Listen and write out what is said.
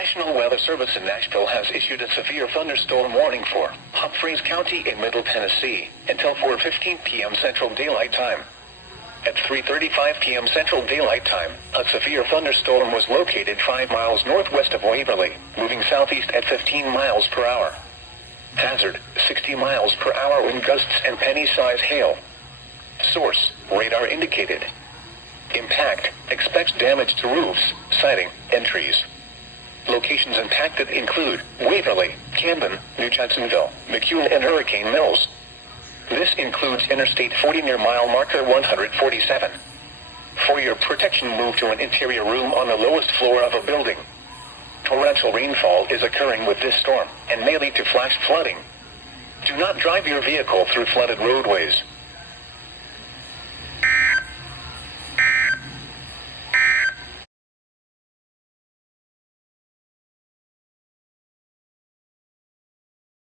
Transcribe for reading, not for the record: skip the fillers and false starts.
National Weather Service in Nashville has issued a severe thunderstorm warning for Humphreys County in Middle Tennessee until 4:15 p.m. Central Daylight Time. At 3:35 p.m. Central Daylight Time, a severe thunderstorm was located 5 miles northwest of Waverly, moving southeast at 15 miles per hour. Hazard, 60 miles per hour wind gusts and penny-size hail. Source, radar indicated. Impact, expects damage to roofs, siding, and trees. Locations impacted include Waverly, Camden, New Jacksonville, McEwen, and Hurricane Mills. This includes Interstate 40 near mile marker 147. For your protection, move to an interior room on the lowest floor of a building. Torrential rainfall is occurring with this storm and may lead to flash flooding. Do not drive your vehicle through flooded roadways.